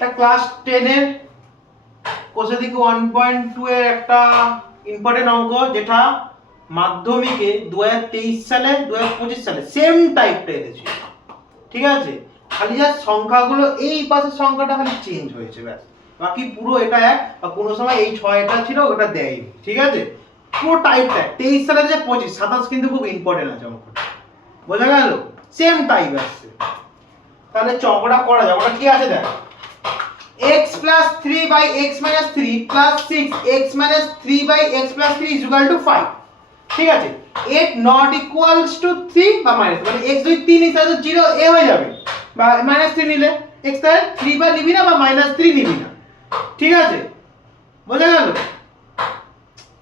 এটা ক্লাস 10 এর কোষে দিকে 1.2 এর একটা ইম্পর্টেন্ট অঙ্ক, যেটা মাধ্যমিকে 2023 সালে 2025 সালে সেম টাইপটা এসেছিল। ঠিক আছে, খালি যা সংখ্যাগুলো এই পাশের সংখ্যাটা খালি চেঞ্জ হয়েছে, ব্যাস। বাকি পুরো এটা এক, আর কোনো সময় এই 6টা ছিল ওটা দেয়নি। ঠিক আছে, পুরো টাইপটা 23 সালে যে 25 27 কিন্তু খুব ইম্পর্টেন্ট আছে অঙ্কটা, বোঝা গেল? সেম টাইপ আসছে। তাহলে চকটা করা যাবে। ওটা কি আছে দেখ, x plus 3 by x minus 3 plus 6x minus 3 by x plus 3 is equal to 5। ঠিক আছে, x not equals to 3 বা মাইনাস, মানে x যদি 3 নিতে তো 0 এ হয়ে যাবে, বা মাইনাস 3 নিলে x তাহলে 3 বা নিবি না বা মাইনাস 3 নিবি না। ঠিক আছে, বোঝা গেল?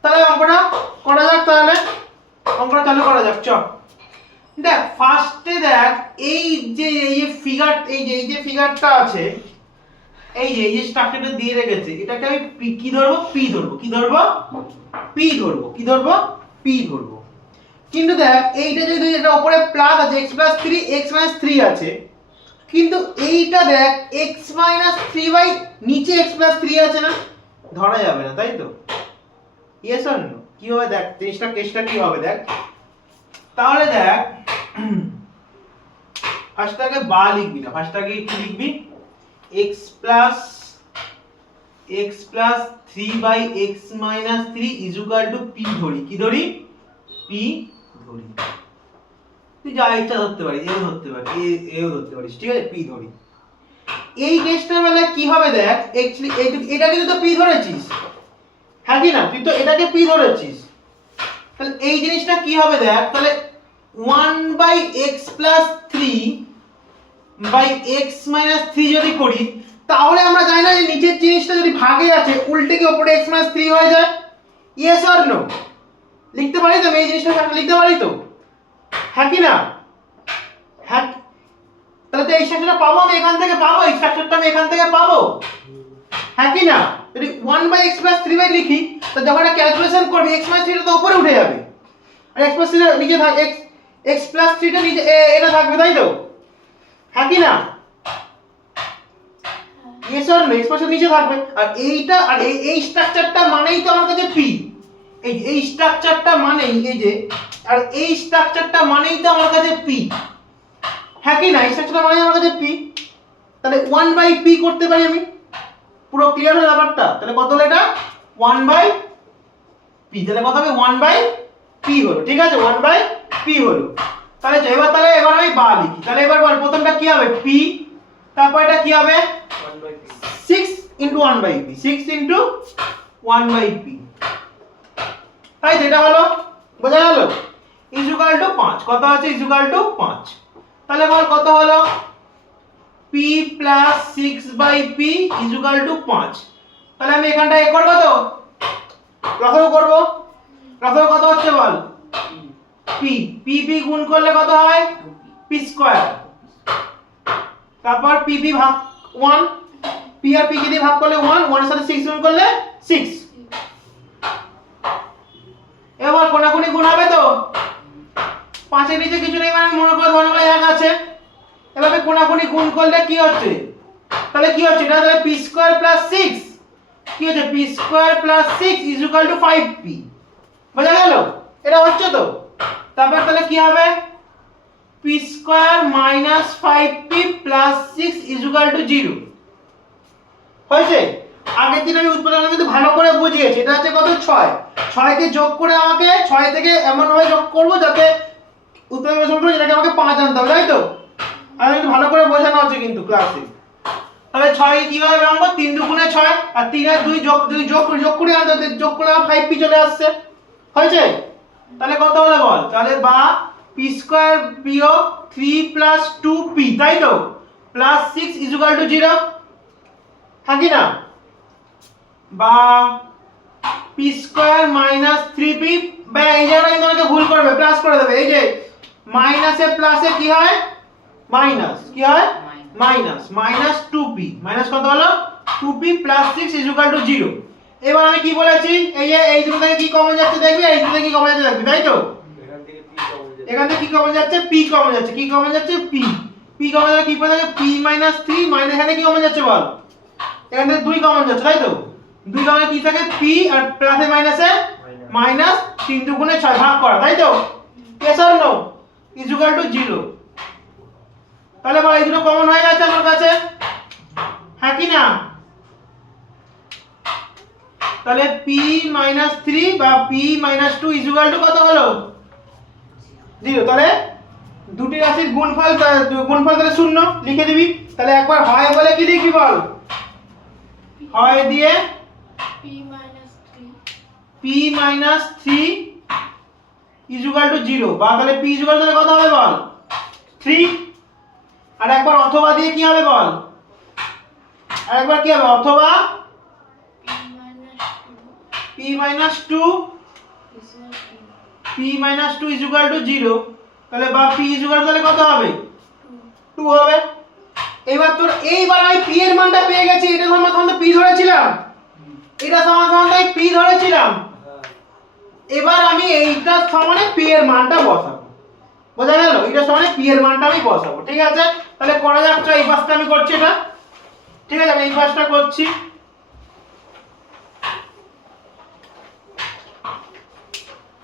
তাহলে অঙ্কটা করা যাক। তাহলে অঙ্কটা চালু করা যাক, চল। দেখ ফার্স্টে দেখ এই যে ফিগারটা আছে, এই যে স্ট্রাকচারটা দিয়ে রেখেছে, এটাকে আমি কি ধরবো? পি ধরবো। কি ধরবো? পি ধরবো। কি ধরবো? পি ধরবো। কিন্তু দেখ এইটা যদি এটা উপরে প্লাস আছে x + 3 x - 3 আছে, কিন্তু এইটা দেখ x - 3 বাই নিচে x + 3 আছে না, ধরা যাবে না, তাই তো? Yes or no? কি হবে দেখ, কেসটা কি হবে দেখ। তাহলে দেখ ফার্স্টটাকে বা লিখবি না, ফার্স্টটাকে কি লিখবি? x plus 3 by x minus 3 is equal to p ধরি। কি ধরি? p ধরি। তুই যা ইচ্ছা ধরতে পারিস, এও ধরতে পারিস, এও ধরতে পারিস, ঠিক আছে? p ধরি। এই কেসটা মানে কি হবে দেখ, एक्चुअली এটাকে তুই তো p ধরেছিস, হ্যাঁ কি না? তুই তো এটাকে p ধরেছিস, তাহলে এই জিনিসটা কি হবে দেখ, তাহলে 1 by x plus 3 by x minus 3 যদি করি, তাহলে আমরা জানি না যে নিচের জিনিসটা যদি ভাগে আছে উল্টে কি উপরে x minus 3 হয়ে যায়? Yes or no? লিখতে পারি তো এই জিনিসটা, লিখতে পারি তো, হ্যাঁ কি না? হ্যাঁ, তাহলে তো এই স্ট্রাকচারটা পাবো আমি এখান থেকে, পাবো এই স্ট্রাকচারটা আমি এখান থেকে পাবো, হ্যাঁ কি না? যদি 1 by x plus 3 by লিখি, তো যখন এটা ক্যালকুলেশন করবি x minus 3 টা তো উপরে উঠে যাবে, আর x plus 3 টা নিচে থাকবে, x plus 3 টা নিচে এটা থাকবে, তাই তো? হ্যাঁ কি না? Yes or no? এক্সপ্রেশন নিচে থাকবে, আর এইটা আর এই স্ট্রাকচারটা মানেই তো আমার কাছে p। এই স্ট্রাকচারটা মানেই এই যে, আর এই স্ট্রাকচারটা মানেই তো আমার কাছে p, হ্যাঁ কি না? এই স্ট্রাকচারটা মানেই আমার কাছে p। তাহলে 1 বাই p করতে পারি আমি, পুরো ক্লিয়ার হলো ব্যাপারটা? তাহলে কত হলো এটা? 1 বাই p। তাহলে কত হবে? 1 বাই p হলো, ঠিক আছে? 1 বাই p হলো। তাহলে এবার আমি বা লিখি। তাহলে এবার বল প্রথমটা কি হবে? p, তারপর এটা কি হবে? 6 into 1 by p, 6 into 1 by p, তাই তো? এটা হলো, বোঝা গেল? is equal to 5। কত আছে? is equal to 5। তাহলে বল কত হলো? p plus 6 by p is equal to 5। তাহলে আমি এখানটা এ করব তো, লসাগু করব। লসাগু কত হচ্ছে বল? p p গুণ করলে কত হয়? p square. তারপর p ভাগ 1, p আর p কে দিয়ে ভাগ করলে 1, 1 এর সাথে 6 গুণ করলে 6। এবার কোনাকুনি গুণ হবে তো, 5 এর নিচে কিছু নেই, মানে মনে করে ধরে 1 আছে। এবার আমি কোনাকুনি গুণ করলে কি হচ্ছে? তাহলে কি হচ্ছে? এটা তাহলে p স্কয়ার প্লাস 6 কি হচ্ছে? p square plus 6 is equal to 5p। বোঝা গেল? এটা হচ্ছে তো। তারপর তাহলে কি হবে? p square minus 5p plus 6 is equal to 0 হয়েছে? আগের দিন আমি উৎপাদন কিন্তু ভালো করে বুঝিয়েছি। এটা হচ্ছে কত? 6। 6 কে যোগ করে আমাকে 6 থেকে এমন ভাবে যোগ করব যাতে উৎপাদন সংখ্যা এটাকে আমাকে 5 আনতে হবে, তাই তো? আমি কিন্তু ভালো করে বোঝানো আছে কিন্তু ক্লাসে। তাহলে 6 কে কিভাবে ভাঙবো? 3 দুগুণে 6, আর 3 আর 2 যোগ করে আনতে, যোগ করলে 5p চলে আসছে, হয়েছে? তাহলে কত হলো বল? তাহলে বা p স্কয়ার বিয়োগ 3 প্লাস 2p, তাই তো? প্লাস 6 ইজ ইকুয়াল টু 0, হ্যাঁ কি না? বা p স্কয়ার মাইনাস 3p, বা এই জায়গাটা কিন্তু আমাকে ভুল করবে, প্লাস করে দেবে। এই যে মাইনাসে প্লাসে কি হয়? মাইনাস। কি হয়? মাইনাস। মাইনাস 2p, মাইনাস কত হলো? 2p plus 6 is equal to 0। এবার আমি কি বলেছি? এই যে এই দুটো থেকে কি কমন যাচ্ছে দেখবি, এই দুটো থেকে কি কমন যাচ্ছে দেখবি, তাই তো? এখান থেকে কি কমন যাচ্ছে? p কমন যাচ্ছে। কি কমন যাচ্ছে? p কমন যাচ্ছে। কি পড়ে যাচ্ছে? p - 3 মাইনাস এখানে কি কমন যাচ্ছে বল? এখান থেকে 2 কমন যাচ্ছে তাই তো 2 কমনে কি থাকে p আর প্লাসে মাইনাসে মাইনাস 3 দুগুণে 6 ভাগ করা তাই তো yes or no is equal to 0 তাহলে বল এই দুটো কমন হয়ে গেছে আমার কাছে হ্যাঁ কি না তাহলে p - 3 বা p - 2 is equal to কত হলো 0 তাহলে দুটি রাশির গুণফল তাহলে শূন্য লিখে দিবি তাহলে একবার হয় বলে কি লিখবি বল হয় দিয়ে p - 3 is equal to 0 বা তাহলে p is equal to কত হবে বল 3 আর একবার অথবা দিয়ে কি হবে বল আর একবার কি হবে অথবা p - 2 is equal to 0 তাহলে বা p is equal to তাহলে কত হবে 2 হবে এবার তোর এইবার আমি p এর মানটা পেয়ে গেছি এটা সমান p ধরেছিলাম এটা সমান তাই p ধরেছিলাম এবার আমি এইটা সমানে p এর মানটা বসাবো বোঝা গেল এটা সমানে p এর মানটা আমি বসাবো ঠিক আছে তাহলে করা যাক এই পাশটা আমি করছি এটা ঠিক আছে আমি এই পাশটা করছি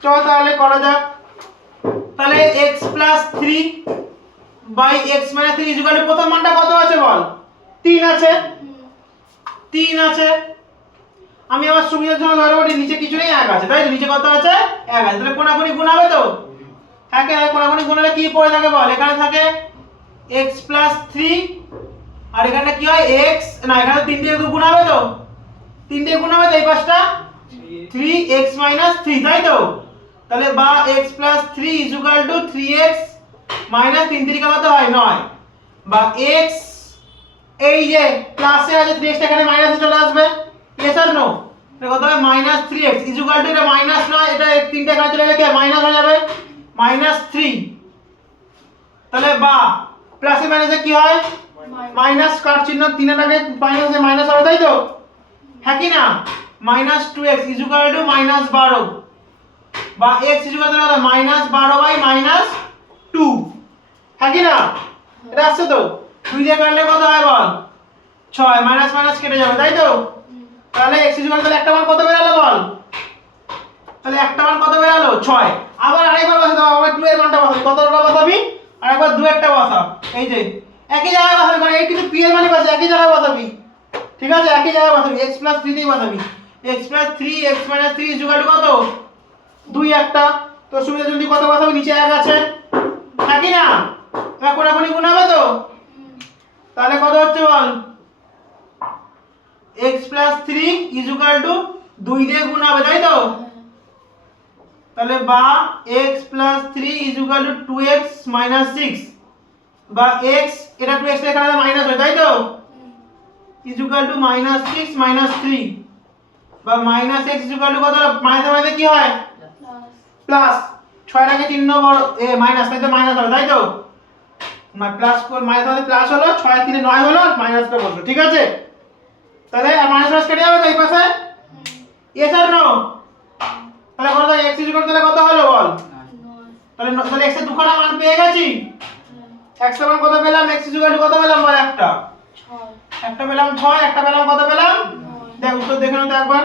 চল তাহলে করা যাক তাহলে x + 3 / x - 3 is equal to প্রথম মানটা কত আছে বল 3 আছে 3 আছে আমি আবার সুবিধার জন্য ধরবো নিচে কিছু নেই 1 আছে তাই তো নিচে কত আছে 1 আছে তাহলে কোনাকুনি গুণ হবে তো হ্যাঁ কে কোনাকুনি গুণ হলে কি পড়ে থাকে বল এখানে থাকে x + 3 আর এখানে কি হয় x না এখানে 3 দিয়ে গুণ হবে তো 3 দিয়ে গুণ হবে তো এই পাশটা 3x - 3 তাই তো তাহলে বা x + 3 is equal to 3x - 3 3 কত হয় 9 বা x এই যে প্লাসে আছে 3x এখানে মাইনাসে চলে আসবে yes or no এটা কত হবে -3x ইজ ইকুয়াল টু এটা মাইনাস নয় এটা 3টা এখানে চলে গেলে কি মাইনাস হয়ে যাবে -3 তাহলে বা প্লাসে মাইনাসে কি হয় মাইনাস কার চিহ্ন 3 এর আগে মাইনাসে মাইনাস হবে তাই তো হ্যাঁ কি না -2x ইজ ইকুয়াল টু -12 বা x ইজ ইকুয়াল টু -12 - 2 হ্যাঁ কি না এটা আসছে তো 2 দিয়ে কাটলে কত হয় বল 6 মাইনাস মাইনাস কেটে যাবে তাই তো তাহলে x ইজ ইকুয়াল টু একটা মান কত বেরালো বল তাহলে একটা মান কত বেরালো 6 আবার আরেকবার বসাতে হবে আবার 2 এর মানটা বসাবি কতটা বসাবি আরেকবার 2 এরটা বসা এই যে একই জায়গায় বসাবি মানে এই কিন্তু p এর মানে বসে একই জায়গায় বসাবি ঠিক আছে একই জায়গায় বসাবি x + 3 দিয়ে বসাবি x + 3 x - 3 is equal to কত 2 একটা তো সুবিধা জলদি কত বসাবি নিচে 1 আছে নাকি না এবার কোনাকুনি গুণ হবে তো তাহলে কত হচ্ছে বল x + 3 ইজ ইকুয়াল টু 2 দিয়ে গুণ হবে তাই তো তাহলে বা x + 3 is equal to 2x - 6 বা x এটা 2x এখানে মাইনাস হয় তাই তো ইজ ইকুয়াল টু -6 - 3 বা -x ইজ ইকুয়াল টু কত মাইনাস মানে কি হয় প্লাস 6 এর আগে চিহ্ন বড় মাইনাস তাই তো মাইনাস হবে তাই তো প্লাস মাইনাস মানে প্লাস হলো 6 আর 3 9 হলো মাইনাসটা বসলো ঠিক আছে তাহলে মাইনাস কেটে যাবে তো এই পাশে yes or no তাহলে কত x ইজ ইকুয়াল কত হলো বল তাহলে x এর দুখানা মান পেয়ে গেছি x এর মান কত পেলাম x ইজ ইকুয়াল কত পেলাম বল একটা 6 একটা পেলাম 6 একটা পেলাম কত পেলাম দেখ উত্তর দেখে নাও তো একবার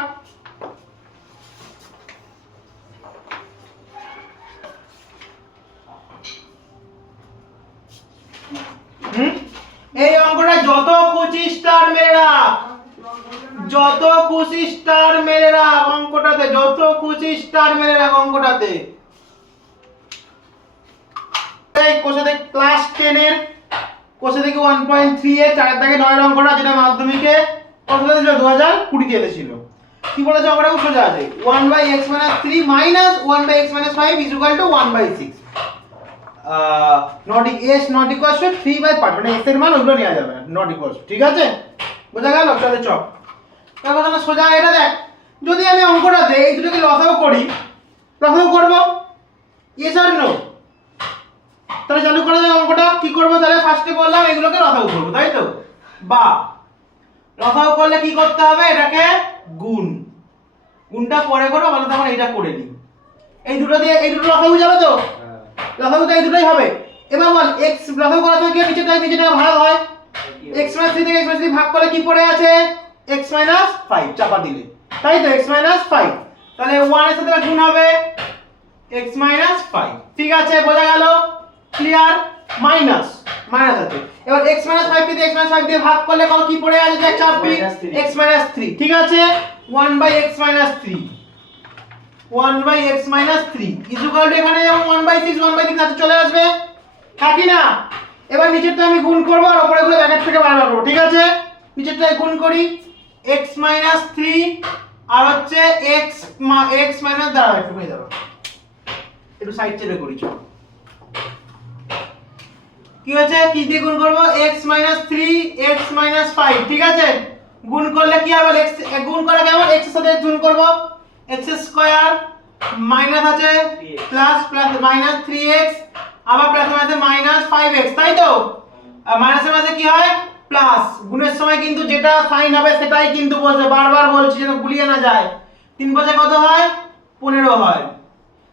এই অঙ্কটা যত খুশি স্টার মেরে রাখ যত খুশি স্টার মেরে রাখ অঙ্কটাতে যত খুশি স্টার মেরে রাখ অঙ্কটাতে এই কোষে দেখ ক্লাস 10 এর কোষে দেখি 1.3 এর 4 থেকে 9 এর অঙ্কটা যেটা মাধ্যমিকে কত দিয়েছিল 2020 তে ছিল কি বলেছে অঙ্কটা খুব সোজা আছে 1/x - 3 - 1/x - 5 is equal to 1/6 not s not equal to 3/5 মানে s এর মান ওগুলো নেওয়া যাবে না নট ইকুয়াল ঠিক আছে বোঝা গেল চলে চক তাহলে কথা সোজা এটা দেখ যদি আমি অঙ্কটাতে এই দুটোকে লসাগু করি লসাগু করব yes or no তাহলে চালু করা যাক অঙ্কটা কি করব তাহলে ফার্স্টে বললাম এগুলোকে লসাগু করব তাই তো বা লসাগু করলে কি করতে হবে এটাকে গুণটা পরে করব মানে তখন এটা করে নিই এই দুটো দিয়ে এই দুটো লসাগু যাবে তো লসাগু তো এই দুটোই হবে এবার বল x লসাগু করার সময় কি নিচেটা ভাগ হয় x - 3 থেকে x - 3 ভাগ করলে কি পড়ে আছে x মাইনাস 5 চাপা দিলে, তাই তো x মাইনাস 5, তাহলে 1 এর সাথে গুণ হবে x মাইনাস 5। ঠিক আছে, বোঝা গেল? ক্লিয়ার? মাইনাস মাইনাস আছে, এবার x মাইনাস 5 কে x মাইনাস 5 দিয়ে ভাগ করলে কত কি পড়ে আছে দেখ চাপবি, x মাইনাস 3। ঠিক আছে, 1/x minus 3, 1/x minus 3 equal to এখানে যেমন 1/6 1/6 আছে চলে আসবে, হ্যাঁ কি না? এবার নিচেরটা আমি গুণ করব আর উপরেগুলো ব্র্যাকেট থেকে বার করব। ঠিক আছে, নিচেরটা গুণ করি, x মাইনাস 3 আর হচ্ছে x মাইনাস, দাঁড়াও একটু হয়ে যাবে, একটু সাইড চেপে করি, চল কি হচ্ছে, কি দিয়ে গুণ করব, x মাইনাস 3 x মাইনাস 5। ঠিক আছে, গুণ করলে কি হবে, x গুণ করা কেমন, x এর সাথে গুণ করব, x স্কয়ার মাইনাস আছে প্লাস প্লাস মাইনাস 3x আবার প্লাস আছে মাইনাস 5x, তাই তো? আর মাইনাসের মাঝে কি হয়, প্লাস। গুণের সময় কিন্তু যেটা সাইন হবে সেটাই কিন্তু বসবে, বারবার বলছি যেন ভুলিয়ে না যায়। 3 বসে কত হয়, 15 হয়।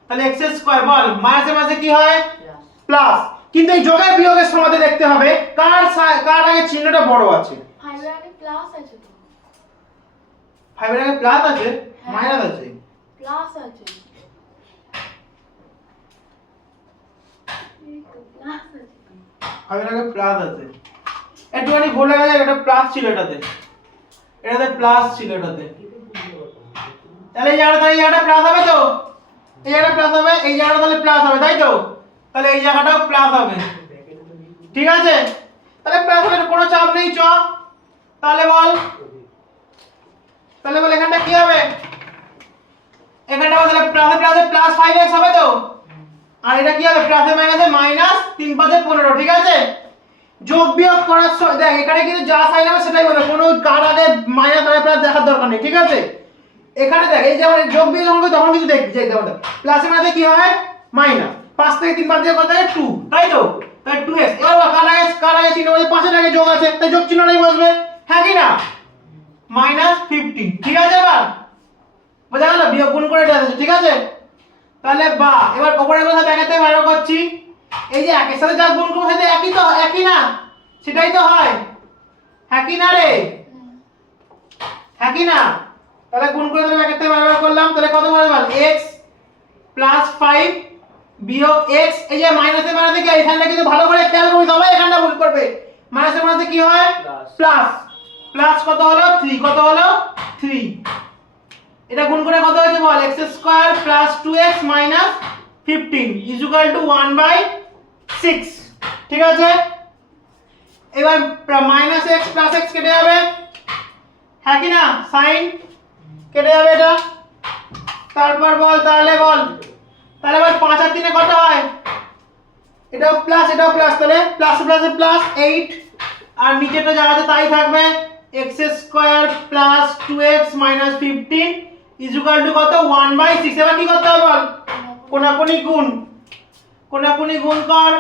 তাহলে x স্কয়ার বল, মাইনাসের মাঝে কি হয়, প্লাস। কিন্তু এই যোগের বিয়োগের সময়তে দেখতে হবে কার আগে চিহ্নটা বড় আছে। 5 এর আগে প্লাস আছে তো, 5 এর আগে প্লাস আছে, মাইনাস আছে, প্লাস আছে, এই তো প্লাস আছে। 5 এর আগে প্লাস আছে, একটুখানি ভুল হয়ে গেছে, এটা প্লাস ছিল, এটাতে প্লাস ছিল এটাতে। তাহলে এই জায়গাটা প্লাস হবে তো, এই জায়গাটা প্লাস হবে, এই জায়গাটা তাহলে প্লাস হবে, তাই তো? তাহলে এই জায়গাটাও প্লাস হবে। ঠিক আছে, তাহলে প্লাস হলে কোনো চাপ নেই, চ তাহলে বল এখানটা কি হবে, এখানটা তাহলে প্লাসে প্লাসে প্লাস 5x হবে তো, আর এটা কি হবে, প্লাসে মাইনাসে মাইনাস 3 5 15। ঠিক আছে, যোগ বিয়োগ করার সময় দেখ এখানে কিন্তু যা সাইন হবে সেটাই বলবে, কোনো কার আগে মাইনাস আর প্লাস দেখার দরকার নেই। ঠিক আছে, এখানে দেখ এই যে আমরা যোগ বিয়োগ যখন তখন কিন্তু দেখবি যে দেখো প্লাসে মাইনাসে কি হয়, মাইনাস 5 থেকে 3 বাদ দিয়ে কত হয় 2, তাই তো? তাই 2x। এবার কার আগে চিহ্ন বলতে 5 এর আগে যোগ আছে, তাই যোগ চিহ্নটাই বসবে, হ্যাঁ কি না? -15। ঠিক আছে, এবার বোঝা গেল, বিয়োগ গুণ করে দেওয়া আছে। ঠিক আছে, তাহলে বা এবার উপরের কথা দেখাতে বাইরে করছি, এই যে একের সাথে যা গুণ করব সেটা একই না, সেটাই তো হয়, হ্যাঁ কি না রে, হ্যাঁ কি না? তাহলে গুণ করে দিলাম, একের থেকে বাইরে করলাম, তাহলে কত হবে বল, x প্লাস 5 বিয়োগ x, এই যে মাইনাসে মাইনাসে কি এখানটা কিন্তু ভালো করে খেয়াল করবে, সবাই এখানটা ভুল করবে, মাইনাসে মাইনাসে কি হয়, প্লাস, প্লাস কত হলো 3, কত হলো 3, এটা গুণ করে কত হয়েছে বল, x square plus 2x minus 15 equal to 1/6। ঠিক আছে, এবার মাইনাস x প্লাস x কেটে যাবে, হ্যাঁ কি না, সাইন কেটে যাবে এটা, তারপর বল তাহলে এবার 5 আর 3 কত হয়, এটাও প্লাস তাহলে প্লাস প্লাসে প্লাস 8, আর নিচেটা যা আছে তাই থাকবে, x square plus 2x minus 15 equal to কত, 1/6। এবার কি করতে হবে বল, কোনাকুনি গুণ কর,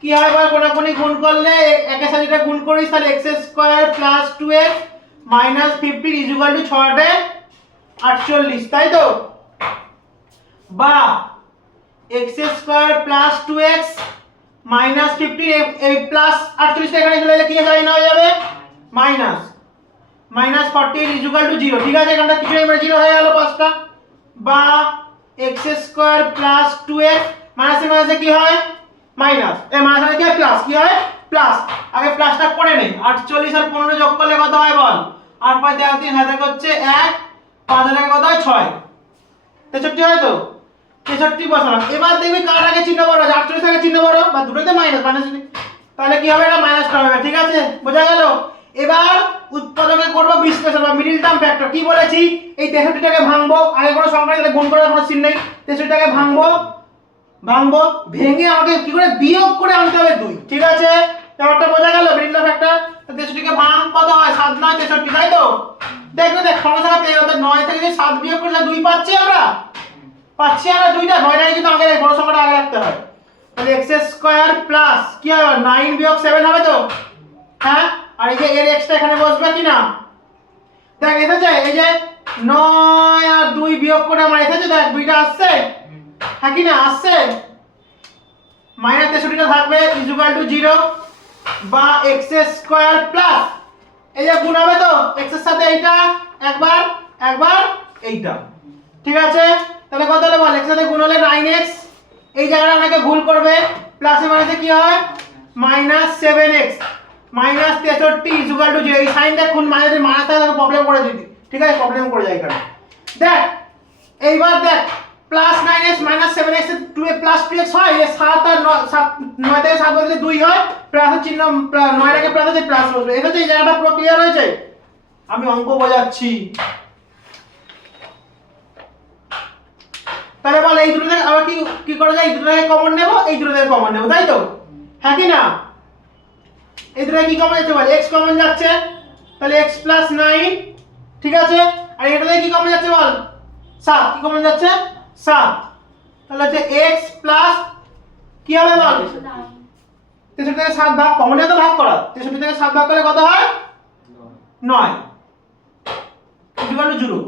কি হয় বল, কোনাকুনি গুণ করলে একের সাথে এটা গুণ করিস, তাহলে x square plus 2x minus 15 equal to 6 48, তাই তো? বা x square plus 2x minus 15 এই প্লাস 48 এখানে চলে এলে কি সাইন হয়ে যাবে, মাইনাস 48 ইকুয়াল টু 0। ঠিক আছে, এখানটা কিছু নেই, 0 হয়ে গেল 5টা, বা x স্কয়ার প্লাস 2x মাইনাসে মাইনাসে কি হয়, মাইনাস, এই মাইনাসে কি হয়, প্লাস, কি হয়, প্লাস। আগে প্লাসটা করে নেই, 48 আর 15 যোগ করলে কত হয় বল, 8 5 3 হাতে হচ্ছে 1, 5 এর আগে কত হয় 6, 63 হয় তো, 63 বসালাম। এবার দেখবি কার আগে চিহ্ন বড় আছে, 48 আগে চিহ্ন বড়, বা দুটোতে মাইনাস, তাহলে কি হবে, এটা মাইনাসটা হবে। ঠিক আছে, বোঝা গেল? এবার উৎপাদকে করব বিশ্লেষণ বা মিডল টার্ম ফ্যাক্টর। কি বলেছি, এই 63টাকে ভাঙবো, আগে কোনো সংখ্যা এটা গুণ করার কোনো চিহ্ন নেই, 63টাকে ভাঙবো, ভেঙে আমাকে কি করে বিয়োগ করে আনতে হবে 2। ঠিক আছে, ব্যাপারটা বোঝা গেল, মিডল টার্ম ফ্যাক্টর। 63কে ভাঙ, কত হয়, 7 9 63, তাই তো? দেখ সমস্যা পেয়ে গেল, 9 থেকে যদি 7 বিয়োগ করলে 2 পাচ্ছি আমরা 2টা, 9টাকে কিন্তু আগে বড় সংখ্যাটা আগে রাখতে হয়। তাহলে x স্কয়ার প্লাস কি হবে, 9 বিয়োগ 7 হবে তো, হ্যাঁ, আর এই যে এর x টা এখানে বসবে কি না, দেখ এসেছে, এই যে 9 আর 2 বিয়োগ করে আমার এসেছে, দেখ 2টা আসছে, হ্যাঁ কি না, আসছে, মাইনাস 63টা থাকবে ইকুয়াল টু 0, বা x স্কয়ার প্লাস এই যে গুণ হবে তো x এর সাথে এইটা একবার একবার এইটা, ঠিক আছে? তাহলে কত হলো বল, x এর সাথে গুণ হলে 9x, এই জায়গাটা অনেকে ভুল করবে, প্লাসে মাইনাসে কি হয় -7x -63 ইকুয়াল টু 0। এই সাইনটা কোন মাইনাসে মাইনাস থাকে তাহলে প্রবলেম করে দিবি, ঠিক আছে? প্রবলেম করে যায় এখানে। দেখ এইবার দেখ +9x -7x এর 2 এ +2x হয়, এই 7 আর 9 থেকে 7 বদলে 2 হয়, প্লাসের চিহ্ন 9 টাকে প্লাস আছে প্লাস বসবে। এটা তো এই জায়গাটা পুরো ক্লিয়ার হয়েছে। আমি অঙ্ক বোঝাচ্ছি। তাহলে বল এই দুটো থেকে আবার কি করা যায়, এই দুটো থেকে কমন নেব, এই দুটো থেকে কমন নেব, তাই তো? হ্যাঁ কি না? এই দুটো কি কমন যাচ্ছে বল, x কমন যাচ্ছে, তাহলে x + 9, ঠিক আছে? আর এটা থেকে কি কমন যাচ্ছে বল, 7, কি কমন যাচ্ছে 7, তাহলে হচ্ছে x প্লাস কি হবে বল, 63 থেকে 7 ভাগ, কমনে তো ভাগ করা, 63 থেকে 7 ভাগ করলে কত হয় 9 ইকুয়াল টু 0।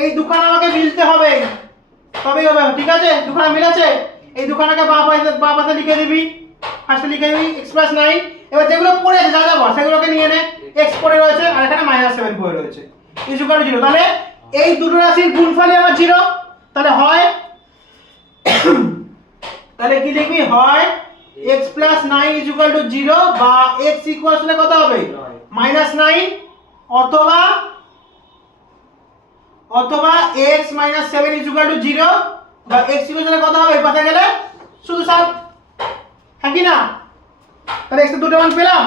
এই দুখানা আমাকে মিলতে হবে তবেই হবে, ঠিক আছে? দুখানা মিলেছে, এই দুখানাকে বাঁ পাশে লিখে দিবি, ফার্স্টে লিখে দিবি x + 9। এবার যেগুলো পড়ে আছে যা যাবো সেগুলোকে নিয়ে নে, x পড়ে রয়েছে আর এখানে -7 পড়ে রয়েছে ইকুয়াল টু 0। তাহলে এই দুটো রাশির গুণফলই আমার 0। তাহলে হয় তাহলে কি লিখবি, হয় x + 9 ইকুয়াল টু 0 বা x ইকুয়াল টু কত হবে -9 অথবা x - 7 ইকুয়াল টু 0 বা x ইকুয়াল টু কত হবে, এই পাশে গেলে শুধু 7, হ্যাঁ কি না? তাহলে x এর দুটো মান পেলাম,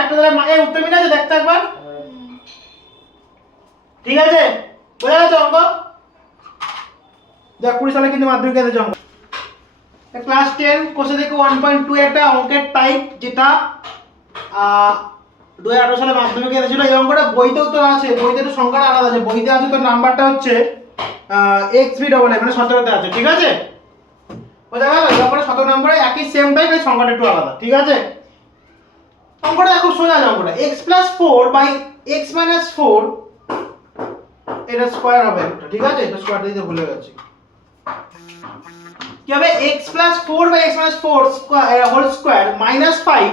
একটা তাহলে এই উত্তর মিলে আছে, দেখতে একবার, ঠিক আছে? বোঝা গেছে অঙ্ক? যা 20 সালে কিন্তু মাধ্যমিক এসেছে অঙ্ক। ক্লাস 10 কোষে দেখো 1.2 একটা অঙ্কের টাইপ, যেটা 2018 সালে মাধ্যমিকে এসেছিল। এই অঙ্কটা বইতেও তো আছে, বইতে তো সংখ্যাটা আলাদা আছে, বইতে আছে তো নাম্বারটা হচ্ছে xb99 মানে 17 তে আছে, ঠিক আছে? বোঝা গেল? এই অঙ্কটা 17 নম্বরে একই সেম টাইপ, এই সংখ্যাটা একটু আলাদা, ঠিক আছে? অঙ্কটা খুব সোজা অঙ্কটা, x + 4 বাই x - 4, এটা স্কয়ার হবে একটা, ঠিক আছে? এটা স্কয়ার দিতে ভুলে গেছি। কি হবে, x + 4 by x - 4 whole square -5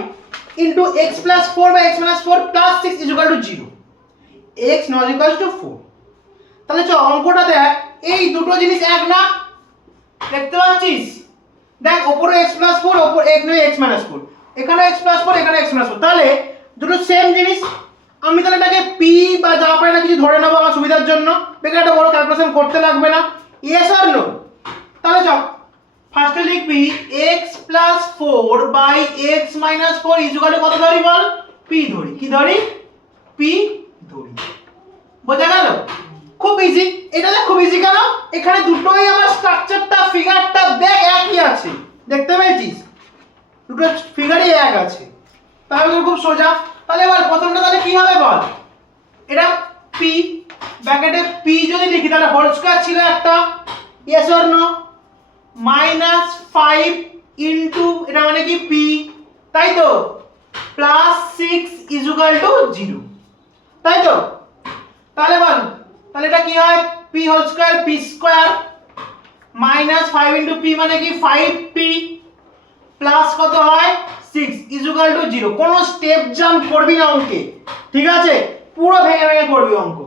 into x + 4 by x - 4 + 6 equal to 0, x not equal to 4। তাহলে চল অঙ্কটা দেখ, এই দুটো জিনিস এক না, দেখতে পাচ্ছিস? দেখ উপরে x + 4, উপর x নয় x - 4, এখানে x + 4, এখানে x - 4, তাহলে দুটো সেম জিনিস। আমি তাহলে এটাকে p বা যা পারে না কিছু ধরে নেব আমার সুবিধার জন্য, বেকার একটা বড় ক্যালকুলেশন করতে লাগবে না। Yes or no? তাহলে চল ফার্স্টে লিখবি x + 4 by x - 4 equal to কত ধরি বল, p ধরি। কি ধরি? p ধরি। বোঝা গেল? খুব ইজি। এটা দেখ খুব ইজি কেন, এখানে দুটোই আমার স্ট্রাকচারটা ফিগারটা দেখ একই আছে, দেখতে পেয়েছিস? দুটো ফিগারই এক আছে, তাহলে খুব সোজা। তাহলে বল প্রথমটা তাহলে কি হবে বল, এটা p ব্র্যাকেটে p যদি লিখি তাহলে হোল স্কয়ার ছিল একটা, ইয়েস অর নো? -5 ইনটু এটা মানে কি p, তাই তো, +6 ইকুয়াল টু 0, তাই তো? তাহলে বল তাহলে এটা কি হয়, p whole square p square -5 into p মানে কি 5p প্লাস কত হয় 6 ইকুয়াল টু 0। কোন স্টেপ জাম্প করবি না অঙ্কে, ঠিক আছে? পুরো ভেঙে ভেঙে করবি অঙ্ক।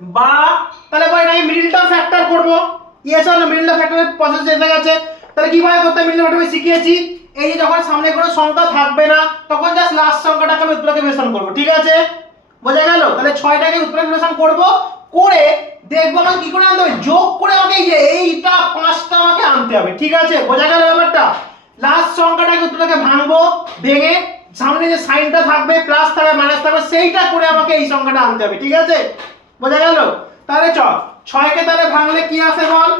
বা তাহলে ভাই আমি মিডল টার্ম ফ্যাক্টর করব, yes or no? Middle term ফ্যাক্টরের প্রসেস এসে গেছে। তাহলে কিভাবে করতে হয় মিডল টার্ম ফ্যাক্টর শিখিয়েছি। এই যে যখন সামনে কোনো সংখ্যা থাকবে না তখন জাস্ট লাস্ট সংখ্যাটাকে আমি উৎপাদকে বেসন করব, ঠিক আছে? বোঝা গেল? তাহলে 6টাকে উৎপাদকে বেসন করব, করে দেখব আমাকে কি করে আনতে হবে, যোগ করে আমাকে এই যে এইটা 5টা আমাকে আনতে হবে, ঠিক আছে? বোঝা গেল ব্যাপারটা? লাস্ট সংখ্যাটাকে উৎপাদকে ভাঙবো, ভেঙে সামনে যে সাইনটা থাকবে প্লাস থাকবে মাইনাস থাকবে সেইটা করে আমাকে এই সংখ্যাটা আনতে হবে, ঠিক আছে? বোঝা গেল? তাহলে চল 6 কে তাহলে ভাঙলে কি আসে বল,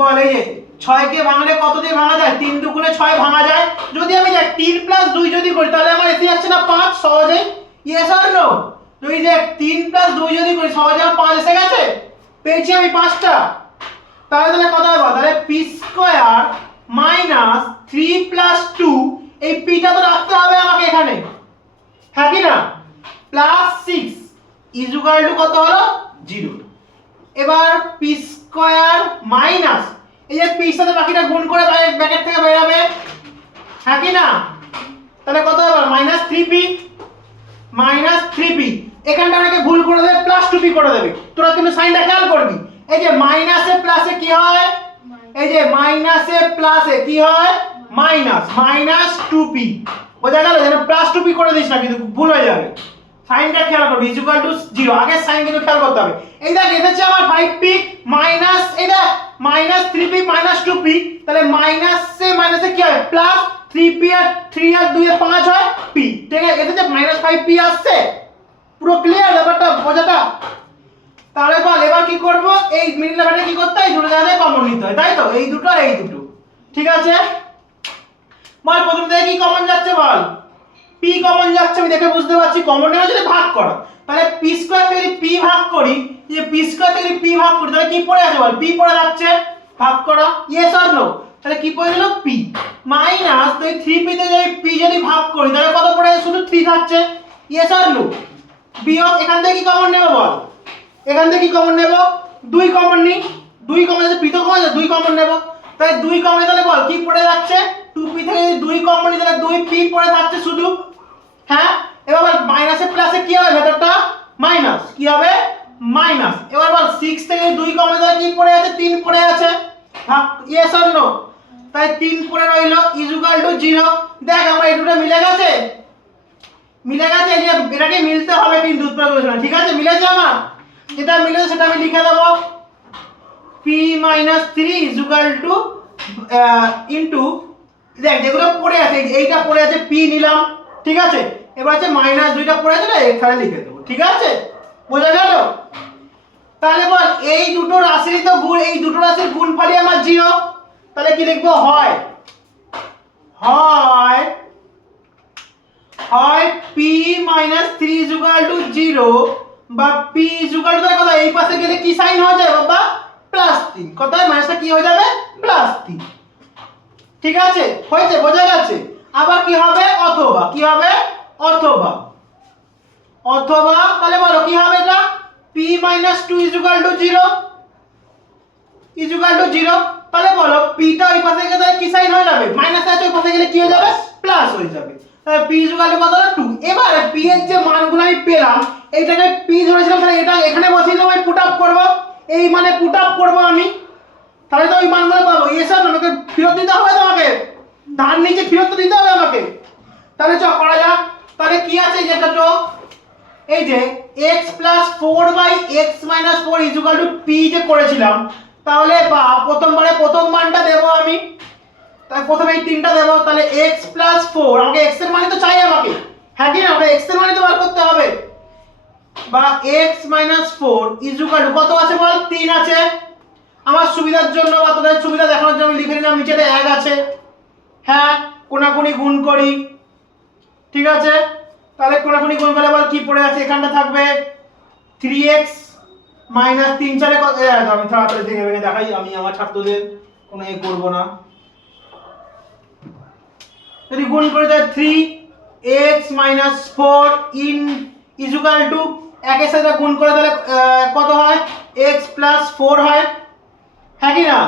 বল এই যে 6 কে ভাঙলে কত দিয়ে ভাঙা যায়, 3 দুগুণে 6 ভাঙা যায়। যদি আমি দেখ 3 + 2 যদি করি তাহলে আমার এসে যাচ্ছে না 5 সহজে, ইয়েস অর নো? তুই দেখ 3 + 2 যদি করি সহজে আমার 5 এসে গেছে, পেয়েছি আমি 5টা। তাহলে কত হবে, তাহলে p স্কয়ার -3 + 2, এই p টা তো রাখতে হবে আমাকে এখানে, হ্যাঁ কি না? +6 ইকুয়াল টু কত হলো 0। এবার p স্কয়ার মাইনাস এই যে p এর সাথে বাকিটা গুণ করে ব্র্যাকেট থেকে বের হবে, হ্যাঁ কি না? তাহলে কত হবে মাইনাস 3p, মাইনাস 3p। এখানটা অনেকে ভুল করে দেবে, প্লাস 2p করে দেবে। তোরা কিন্তু সাইনটা খেয়াল করবি, এই যে মাইনাসে প্লাসে কি হয়, এই যে মাইনাসে প্লাসে কি হয় মাইনাস, মাইনাস 2p। বোঝা গেল? যেন প্লাস 2p করে দিস না, কিন্তু ভুল হয়ে যাবে। সাইনটা খেয়াল করবি, ইজ ইকুয়াল টু 0, আগে সাইন কিন্তু খেয়াল করতে হবে। এই দেখ এসেছে আমার 5p মাইনাস, এই দেখ মাইনাস 3p মাইনাস 2p, তাহলে মাইনাসে মাইনাসে কি হয় প্লাস 3p আর 3 আর 2 এ 5 হয় p। ঠিক আছে, এসেছে মাইনাস 5p আসছে। পুরো ক্লিয়ার ব্যাপারটা, বোঝাটা? তাহলে বল এবার কি করব, এই মিডল ব্র্যাকেটে কি করতে হয়, এই দুটো জায়গায় কমন নিতে হয়, তাই তো? এই দুটো আর এই দুটো, ঠিক আছে? বল প্রথম থেকে কি কমন যাচ্ছে বল? p কমন যাচ্ছে, আমি দেখে বুঝতে পারছি কমন নেওয়া যদি ভাগ করা, তাহলে p স্কয়ার থেকে যদি p ভাগ করি, যে p স্কয়ার থেকে যদি p ভাগ করি তাহলে কি পড়ে আছে বল? p পড়ে যাচ্ছে, ভাগ করা, ইয়েস অর নো? তাহলে কি পড়ে গেল p মাইনাস, তো এই 3p থেকে যদি p যদি ভাগ করি তাহলে কত পড়ে আছে? শুধু 3 থাকছে, ইয়েস অর নো? বিয়োগ, এখান থেকে কি কমন নেব বল? এখান থেকে কি কমন নেব? 2 কমন নি, 2 কমন আছে, p তো কমন আছে, 2 কমন নেব। তাহলে 2 কমন তাহলে বল কি পড়ে যাচ্ছে? 2p থেকে যদি 2 কমন নি তাহলে 2p পড়ে থাকছে শুধু। হ্যাঁ, এবার বল মাইনাসে প্লাসে কি হবে ভেতরটা? মাইনাস, কি হবে? মাইনাস। এবার বল 6 থেকে 2 কমন তাহলে কি পড়ে আছে? 3 পড়ে আছে, ভাগ, ইয়েস অর নো? তাই 3 পড়ে রইলো, ইজ ইকুয়াল টু 0। দেখ আমার এই দুটো মিলে গেছে, মিলে গেছে, এই যে এটাকে মিলতে হবে কিন্তু উৎপাদক বসে, ঠিক আছে? মিলেছে আমার, যেটা মিলেছে সেটা আমি লিখে দেব, p - 3 is equal to into, দেখ যেগুলো পড়ে আছে, এইটা পড়ে আছে p নিলাম, ঠিক আছে? এবার আছে মাইনাস 2টা পড়ে আছে না, এখানে লিখে দেব, ঠিক আছে? বোঝা গেল? তাহলে বল এই দুটো রাশির তো গুণ, এই দুটো রাশির গুণফলই আমার 0, তাহলে কি লিখবো? হয় হয় হয় p - 3 ইজ ইকুয়াল টু 0, বা p ইজ ইকুয়াল টু কত? এই পাশে গেলে কি সাইন হয়ে যায় বাবা? +3। কত হয়? মাইনাসটা কি হয়ে যাবে? +3। ঠিক আছে, হয়েছে? বোঝা গেছে? আবার কি হবে? অথবা, কি হবে? অথবা, অথবা তাহলে বলো কি হবে এটা? p - 2 is equal to 0, is equal to 0। তাহলে বলো p টা ওই পাশে গেলে কি সাইন হয়ে যাবে? মাইনাস আছে, ওই পাশে গেলে কি হয়ে যাবে? প্লাস হয়ে যাবে। তাহলে p ইজ ইকুয়াল টু কত হলো? 2। এবার p এর যে মানগুলো আমি পেলাম, এইটাকে p ধরেছিলাম, তাহলে এটা এখানে বসিয়ে দেবো, আমি পুট আপ করব, এই মানে পুট আপ করব আমি, তাহলে তো ওই মানগুলো পাবো। ইয়েস আর নো? আমাকে ফেরত দিতে হবে তোমাকে, ধার নিচে ফেরত দিতে হবে আমাকে। তাহলে চ করা যাক। তাহলে কি আছে যেটা তো, এই যে x + 4/x - 4 is equal to p যে করেছিলাম, তাহলে বা প্রথমবারে প্রথম মানটা দেব আমি, তাই প্রথমে এই তিনটা দেব। তাহলে x + 4, আমাকে x এর মানে তো চাই আমাকে, হ্যাঁ কি না? আমাকে x এর মানে তো বার করতে হবে, বা x - 4 ইজ ইকুয়াল টু কত আছে বল? 3 আছে। আমার সুবিধার জন্য বা তোদের সুবিধা দেখানোর জন্য আমি লিখে নিলাম, নিচেতে 1 আছে। হ্যাঁ, কোনাকুনি গুণ করি, ঠিক আছে? তাহলে কোনাকুনি গুণ করলে আবার কি পড়ে আছে? এখানটা থাকবে 3x - 3 4 কত? আমি তাড়াতাড়ি দেখে ভেঙে দেখাই, আমি আমার ছাত্রদের কোনো এ করব না। যদি গুণ করি তাহলে 3x - 4 ইজ ইকুয়াল টু, একের সাথে গুণ করে তাহলে কত হয়? x + 4 হয়, হ্যাঁ কি না?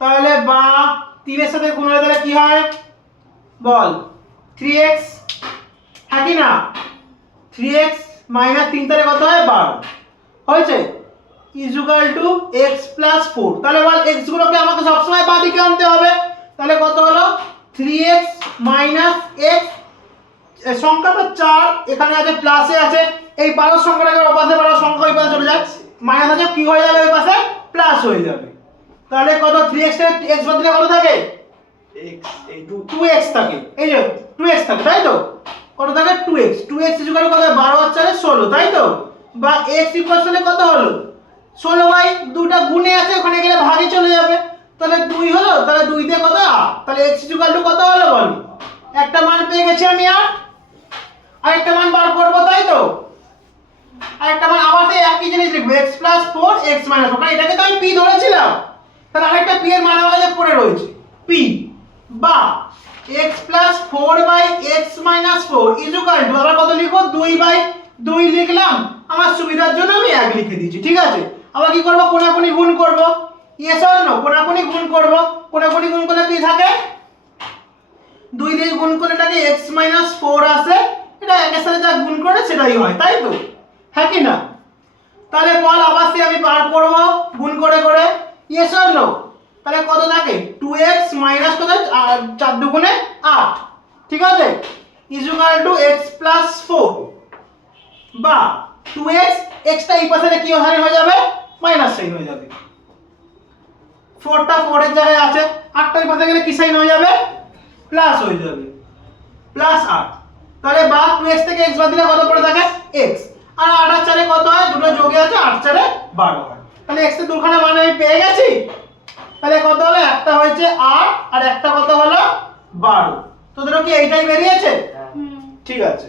তাহলে বা 3 এর সাথে গুণ হলে তাহলে কি হয় বল? 3x, হ্যাঁ কি না? 3x - 3 তাহলে কত হয়? 12 হয়েছে, ইজ ইকুয়াল টু x + 4। তাহলে বল x গুলোকে আমাকে সবসময় বাঁ দিকে আনতে হবে, তাহলে কত হলো? 3x - x, সংখ্যাটা 4, এখানে আছে প্লাসে আছে, এই 12 সংখ্যাটাকে ওপাশে বাড়াও, সংখ্যা ওই পাশে চলে যায়, মাইনাস আছে, কি হয়ে যাবে? ওই পাশে প্লাস হয়ে যাবে। তাহলে কত? 3x এর x বাদ দিলে কত থাকে? x এই 2x থাকে, এই যে 2x থাকে, তাই তো? কত থাকে? 2x। 2x is equal to কত? 12 আর 4 16, তাই তো? বা x ইকুয়াল কত হলো? 16 দুটো গুণে আছে, ওখানে গেলে ভাগে চলে যাবে, তাহলে 2 হলো, তাহলে 2 দিয়ে কত? 8। তাহলে x ইকুয়াল টু কত হলো বল? একটা মান পেয়ে গেছি আমি, আর একটা মান বার করব, তাই তো? আরেকটা মান আবার সেই একই জিনিস লিখবো, x + 4 x - 4, কারণ এটাকে তো আমি p ধরেছিলাম, তাহলে আরেকটা p এর মান আমার কাছে পড়ে রয়েছে, p, বা x + 4/x - 4 is equal to, আবার কত লিখবো? 2/2 লিখলাম, আমার সুবিধার জন্য আমি 1 লিখে দিয়েছি, ঠিক আছে? আবার কি করব? কোনাকুনি গুণ করব, ইয়েস অর নো? কোনাকুনি গুণ করব, কোনাকুনি গুণ করলে কি থাকে? 2 দিয়ে গুণ করলে এটাকে x - 4 আসে, এটা একের সাথে যা গুণ করে সেটাই হয়, তাই তো? হ্যাঁ কি না? তাহলে বল আবার সে আমি বার করব গুণ করে করে, ইয়েস অর নো? তাহলে কত থাকে 2x মাইনাস কত 4 দুগুণে 8, ঠিক আছে, is equal to x plus 4 বা 2x, x টা এই পাশে কি হয়ে যাবে মাইনাস সাইন হয়ে যাবে, 4 টা 4 এর জায়গায় আছে, 8 টা এই পাশে গেলে কি সাইন হয়ে যাবে প্লাস হয়ে যাবে, প্লাস 8। তাহলে বা 2x থেকে x বাদ দিলে কত পড়ে থাকে x, আর 8 আর 4 এ কত হয়, দুটো যোগে আছে 8 4 এ 12 হয়। তাহলে x এর দুখানা মান আমি পেয়ে গেছি। তাহলে কত হলো, একটা হয়েছে 8 আর একটা কত হলো 12। তোদেরও কি এইটাই বেরিয়েছে? হুম। ঠিক আছে।